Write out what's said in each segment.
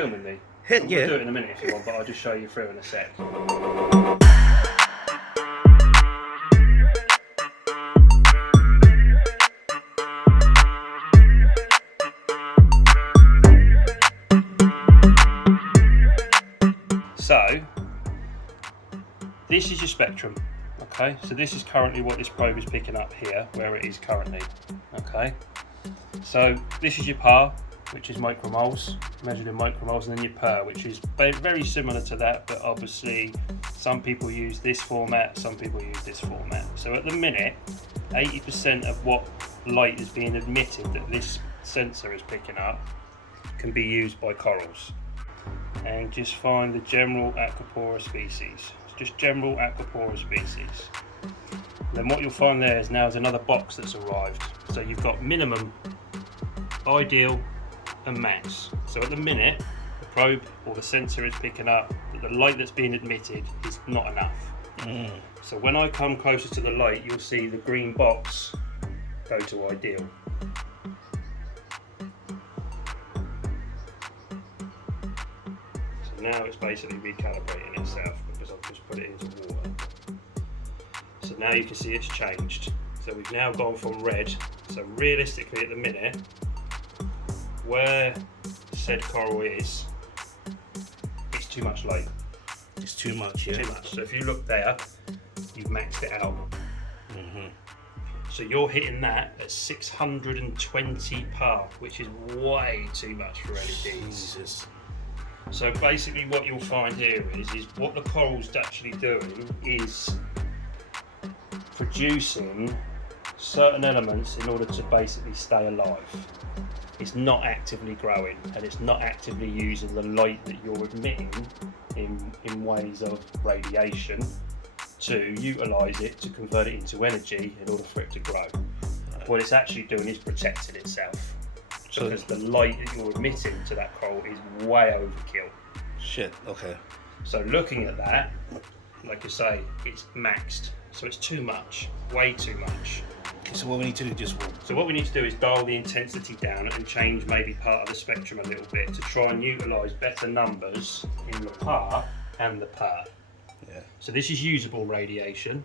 Filming me. Hit, We'll yeah. do it in a minute if you want, but I'll just show you through in a sec. So, this is your spectrum, okay? So this is currently what this probe is picking up here, where it is currently, okay? So this is your par, which is micromoles, measured in micromoles, and then your per, which is very similar to that, but obviously some people use this format, some people use this format. So at the minute, 80% of what light is being emitted that this sensor is picking up can be used by corals. And just find the general Aquapora species. It's just general Aquapora species. And then what you'll find there is now is another box that's arrived. So you've got minimum, ideal, and max. So at the minute, the probe or the sensor is picking up that the light that's being emitted is not enough. So when I come closer to the light, you'll see the green box go to ideal. Now it's basically recalibrating itself because I've just put it into water. So now you can see it's changed. So we've now gone from red. So realistically at the minute, where said coral is, it's too much light. It's too much, yeah. Too much. So if you look there, you've maxed it out. So you're hitting that at 620 par, which is way too much for LEDs. Jesus. So basically what you'll find here is what the coral's actually doing is producing certain elements in order to basically stay alive. It's not actively growing and it's not actively using the light that you're emitting in ways of radiation to utilise it to convert it into energy in order for it to grow. What it's actually doing is protecting itself. Because the light that you're emitting to that coral is way overkill. Shit, okay. So looking at that, like you say, it's maxed. So it's too much, way too much. Okay, so what we need to do just So what we need to do is dial the intensity down and change maybe part of the spectrum a little bit to try and utilise better numbers in the par and the per. Yeah. So this is usable radiation.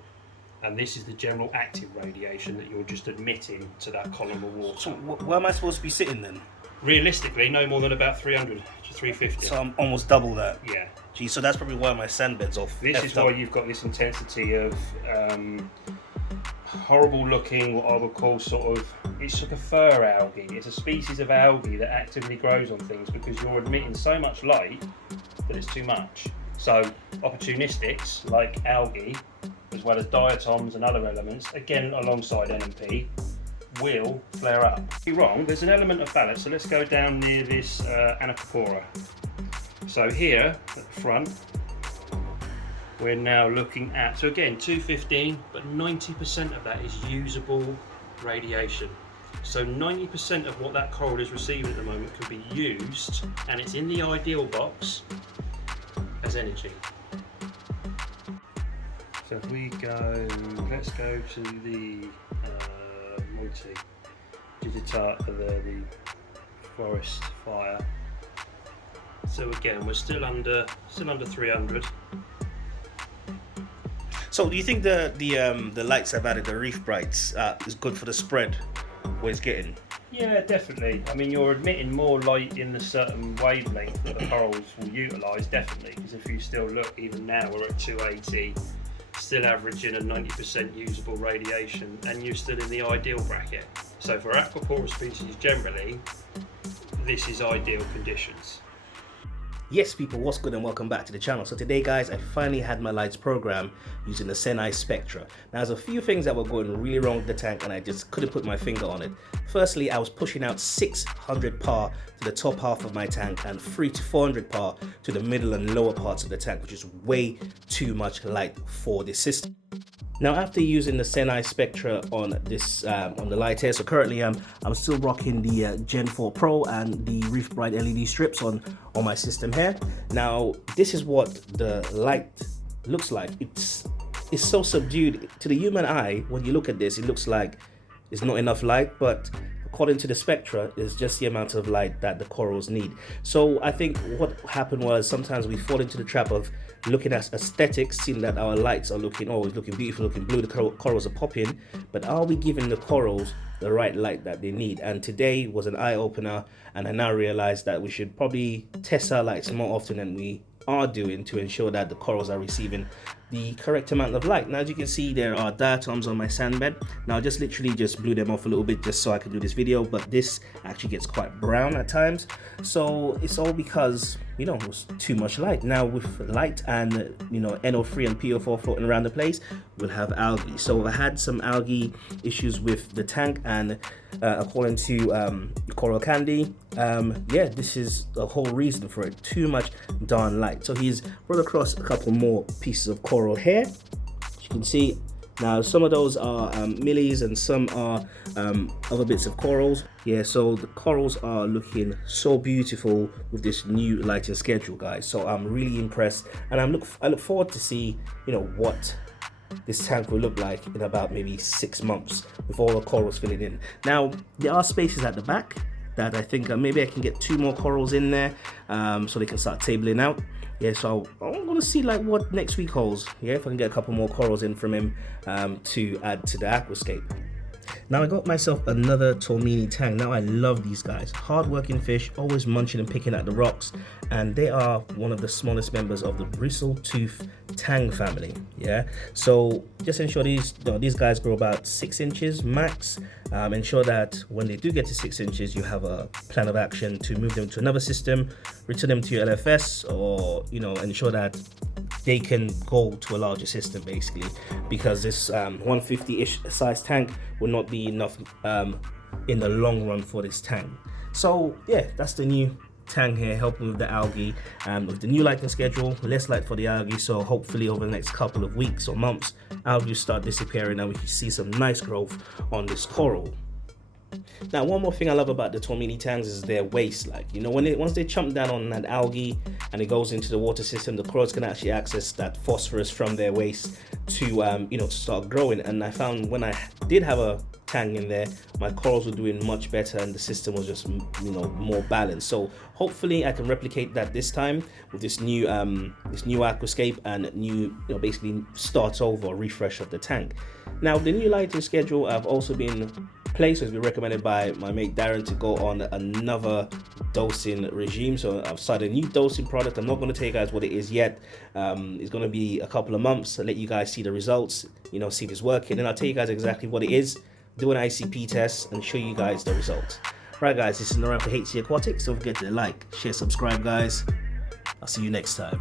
And this is the general active radiation that you're just emitting to that column of water. So where am I supposed to be sitting then? Realistically, no more than about 300 to 350. So I'm almost double that. Yeah. Gee, so that's probably why my sand bed's off. This is why you've got this intensity of horrible looking, what I would call sort of, it's like a fur algae. It's a species of algae that actively grows on things because you're emitting so much light that it's too much. So opportunistics like algae, as well as diatoms and other elements, again alongside NMP, will flare up. You're wrong, there's an element of balance, so let's go down near this Anacophora. So here at the front, we're now looking at, so again 215, but 90% of that is usable radiation. So 90% of what that coral is receiving at the moment can be used, and it's in the ideal box as energy. So if we go, let's go to the the forest fire. So again, we're still under 300. So do you think the lights I've added, the Reef Brights, is good for the spread what it's getting? Yeah, definitely. I mean, you're emitting more light in the certain wavelength that the corals will utilise, definitely. Because if you still look, even now we're at 280, still averaging a 90% usable radiation, and you're still in the ideal bracket. So for Aquapora species generally, this is ideal conditions. Yes people, what's good and welcome back to the channel. So today guys, I finally had my lights program using the Seneye Spectra. Now there's a few things that were going really wrong with the tank and I just couldn't put my finger on it. Firstly, I was pushing out 600 par to the top half of my tank and 300 to 400 par to the middle and lower parts of the tank, which is way too much light for this system. Now after using the Seneye Spectra on this on the light here, so currently I'm still rocking the Gen 4 Pro and the Reef Bright LED strips on my system here. Now this is what the light looks like. It's so subdued to the human eye. When you look at this, it looks like there's not enough light, but according to the Spectra, is just the amount of light that the corals need. So I think what happened was sometimes we fall into the trap of looking at aesthetics, seeing that our lights are looking always looking beautiful, looking blue, the corals are popping, but are we giving the corals the right light that they need? And today was an eye-opener, and I now realize that we should probably test our lights more often than we are doing to ensure that the corals are receiving the correct amount of light. Now, as you can see, there are diatoms on my sand bed. Now, I just literally just blew them off a little bit just so I could do this video, but this actually gets quite brown at times. So it's all because, you know, it was too much light. Now with light and, you know, NO3 and PO4 floating around the place, we'll have algae. So I had some algae issues with the tank, and according to Coral Candy, yeah, this is the whole reason for it. Too much darn light. So he's brought across a couple more pieces of coral here, as you can see. Now some of those are millies and some are other bits of corals. Yeah, so the corals are looking so beautiful with this new lighting schedule, guys. So I'm really impressed, and I look forward to see, you know, what this tank will look like in about maybe 6 months with all the corals filling in. Now there are spaces at the back that I think maybe I can get 2 more corals in there, so they can start tabling out. Yeah, so I'm gonna see like what next week holds. Yeah, if I can get a couple more corals in from him to add to the aquascape. Now I got myself another Tormini tang. Now I love these guys, hard-working fish, always munching and picking at the rocks, and they are one of the smallest members of the bristle-tooth tang family. Yeah, so just ensure these guys grow about 6 inches max. Ensure that when they do get to 6 inches, you have a plan of action to move them to another system, return them to your LFS, or, you know, ensure that they can go to a larger system basically, because this 150-ish size tank will not be enough in the long run for this tank. So yeah, that's the new tank here, helping with the algae, and with the new lighting schedule, less light for the algae. So hopefully over the next couple of weeks or months, algae start disappearing and we can see some nice growth on this coral. Now, one more thing I love about the Tormini tangs is their waste. Like, you know, once they chomp down on that algae and it goes into the water system, the corals can actually access that phosphorus from their waste to, you know, to start growing. And I found when I did have a tang in there, my corals were doing much better and the system was just, you know, more balanced. So hopefully I can replicate that this time with this new aquascape and new, you know, basically start over or refresh of the tank. Now the new lighting schedule, I've also been place has been recommended by my mate Darren to go on another dosing regime. So I've started a new dosing product. I'm not going to tell you guys what it is yet. It's going to be a couple of months. I'll let you guys see the results, you know, see if it's working, and I'll tell you guys exactly what it is, do an ICP test and show you guys the results. Right guys, this is Naran for HC Aquatics. Don't forget to like, share, subscribe guys. I'll see you next time.